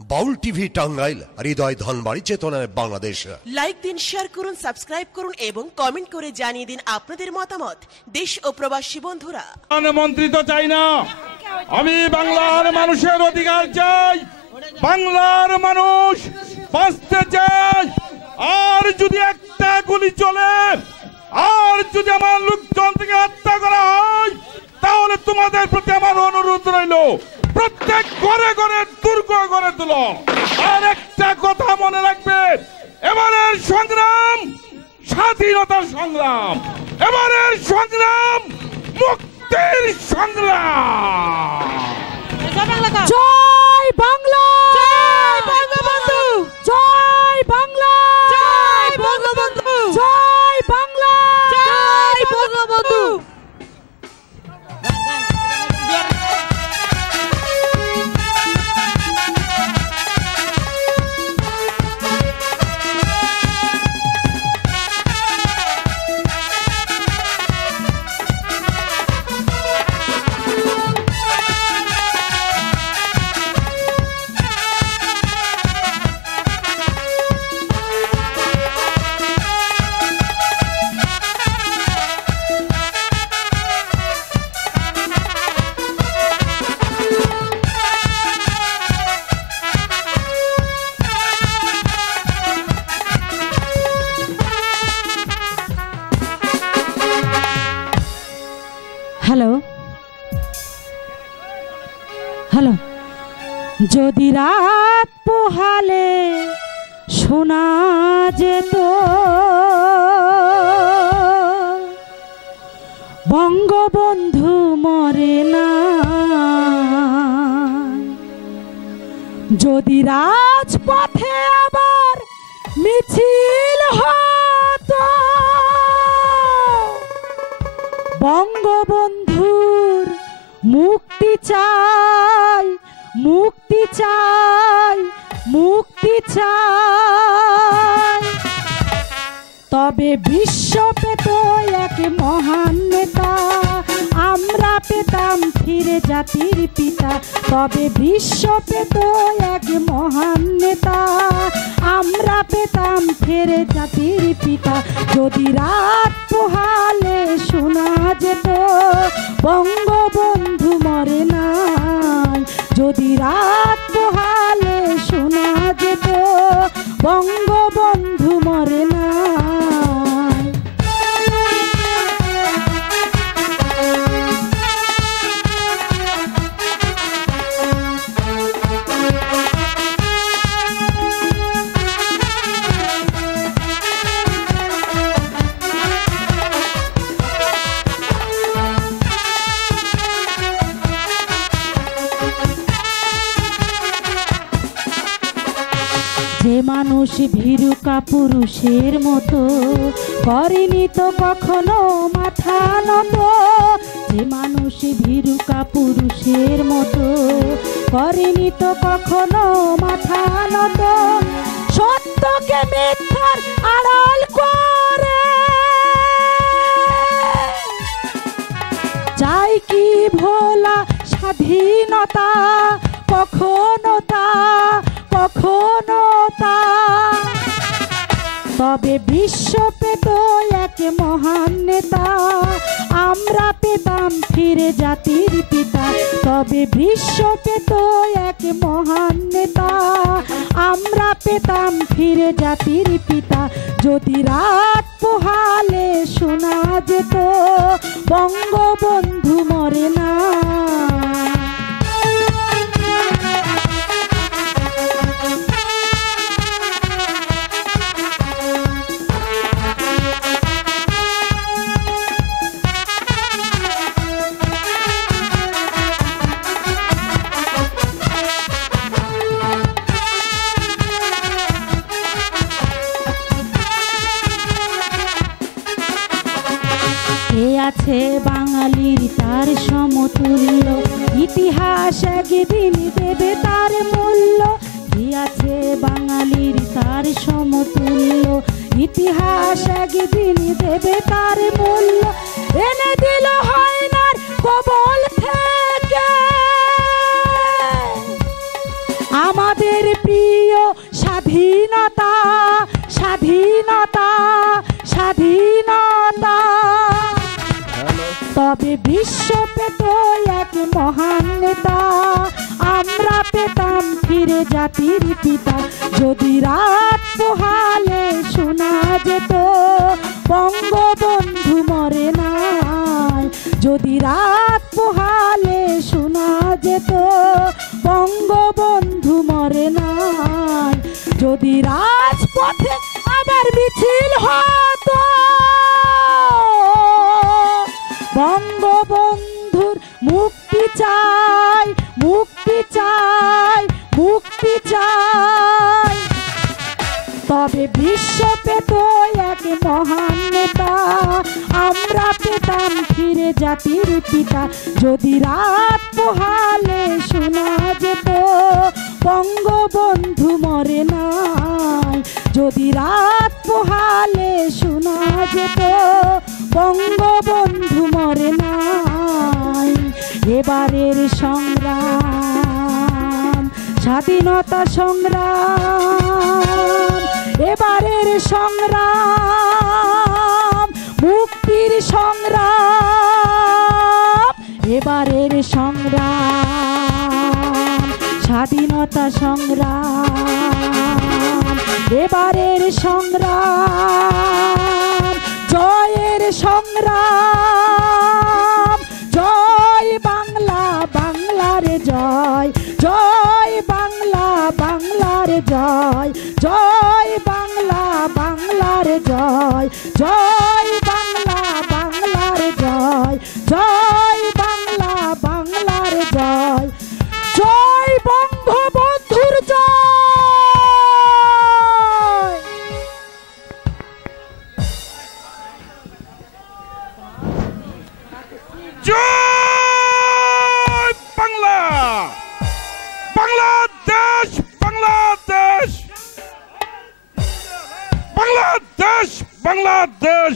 বাউল TV Tangail, হৃদয় ধনবাড়ি, চেতনায় Bangladesh. Like দিন, share করুন, সাবস্ক্রাইব করুন এবং কমেন্ট করে জানিয়ে দিন আপনাদের মতামত। দেশ ও প্রবাসী বন্ধুরা, প্রধানমন্ত্রী তো চাই না, আমি বাংলার মানুষের অধিকার চাই, বাংলার মানুষ বাঁচতে চাই। আর যদি একটা গুলি চলে, আর যদি আমার লোকজন থেকে হত্যা করা হয়, তাহলে তোমাদের প্রতি আমার অনুরোধ রইল, প্রত্যেক ঘরে ঘরে দুর্গ গড়ে তুলো। আর একটা কথা মনে রাখবে, এবারের সংগ্রাম স্বাধীনতার সংগ্রাম, এবারের সংগ্রাম মুক্তির সংগ্রাম। জয় বাংলা, জয় বঙ্গবন্ধু, জয় বাংলা, জয় বঙ্গবন্ধু, জয় বাংলা, জয় বঙ্গবন্ধু। হ্যালো হ্যালো, যদি রাত পোহালে শোনা যেত বঙ্গবন্ধু মরে না, যদি রাজপথে আবার মিছিল হতো বঙ্গবন্ধুর মুক্তি চাই, মুক্তি চাই, মুক্তি চাই, তবে বিশ্ব পেত এক মহান নেতা, আমরা পেতাম ফিরে জাতির পিতা। তবে বিশ্ব পেত এক মহান নেতা, আমরা পেতাম ফিরে জাতির পিতা। যদি রাত পোহালে শোনা যেত বঙ্গবন্ধু মরে নাই, যদি রাত পোহালে শোনা যেত বঙ্গবন্ধু মরে নাই। যে মানুষ ভীরু কাপুরুষের মতো করেনি তো কখনো মাথা নত, যে মানুষ ভীরু কাপুরুষের মতো করেনি তো কখনো মাথা নত, সত্যকে মিথ্যার আড়াল করে চাই কি ভোলা স্বাধীনতা, কখনো তা কখনো তা। তবে বিশ্ব পেত এক মহান নেতা, আমরা পেতাম ফিরে জাতির পিতা। তবে বিশ্ব পেত এক মহান নেতা, আমরা পেতাম ফিরে জাতির পিতা। যদি রাত পোহালে শোনা যেত বঙ্গবন্ধু মরে না। আছে বাঙালির তার সমতুল্য, ইতিহাস একদিন দেবে তার মূল্য। কি আছে বাঙালির তার সমতুল্য, ইতিহাস একদিন দেবে তার মূল্য। এনে দিল হায়নার কবল থেকে আমাদের প্রিয় স্বাধীনতা স্বাধীনতা স্বাধীনতা। তবে বিশ্ব পেত এক মহান নেতা, আমরা পেতাম ফিরে জাতির পিতা। যদি রাত পোহালে শোনা যেত বঙ্গবন্ধু মরে নাই, যদি রাত পোহালে শোনা যেত বঙ্গবন্ধু মরে নাই। যদি রাজপথে আবার মিছিল হতো বঙ্গবন্ধুর মুক্তি চাই মুক্তি চাই মুক্তি চাই। তবে বিশ্ব পেত এক মহান নেতা, আমরা পেতাম ফিরে জাতির পিতা। যদি রাত পোহালে শোনা যেত বঙ্গবন্ধু মরে নাই, যদি রাত পোহালে শোনা যেত বঙ্গবন্ধু মরে নাই। এবারের সংগ্রাম স্বাধীনতা সংগ্রাম, এবারের সংগ্রাম মুক্তির সংগ্রাম, এবারের সংগ্রাম স্বাধীনতা সংগ্রাম, এবারের সংগ্রাম জয়ের সংগ্রাম। জয় বাংলা বাংলার জয়, জয় বাংলা বাংলার জয়, জয় বাংলা বাংলার জয়, জয় বাংলা বাংলার জয়, জয় বাংলা বাংলার জয়, জয় বঙ্গবন্ধুর জয়। জয় বাংলা, বাংলাদেশ বাংলাদেশ, বাংলাদেশ বাংলাদেশ।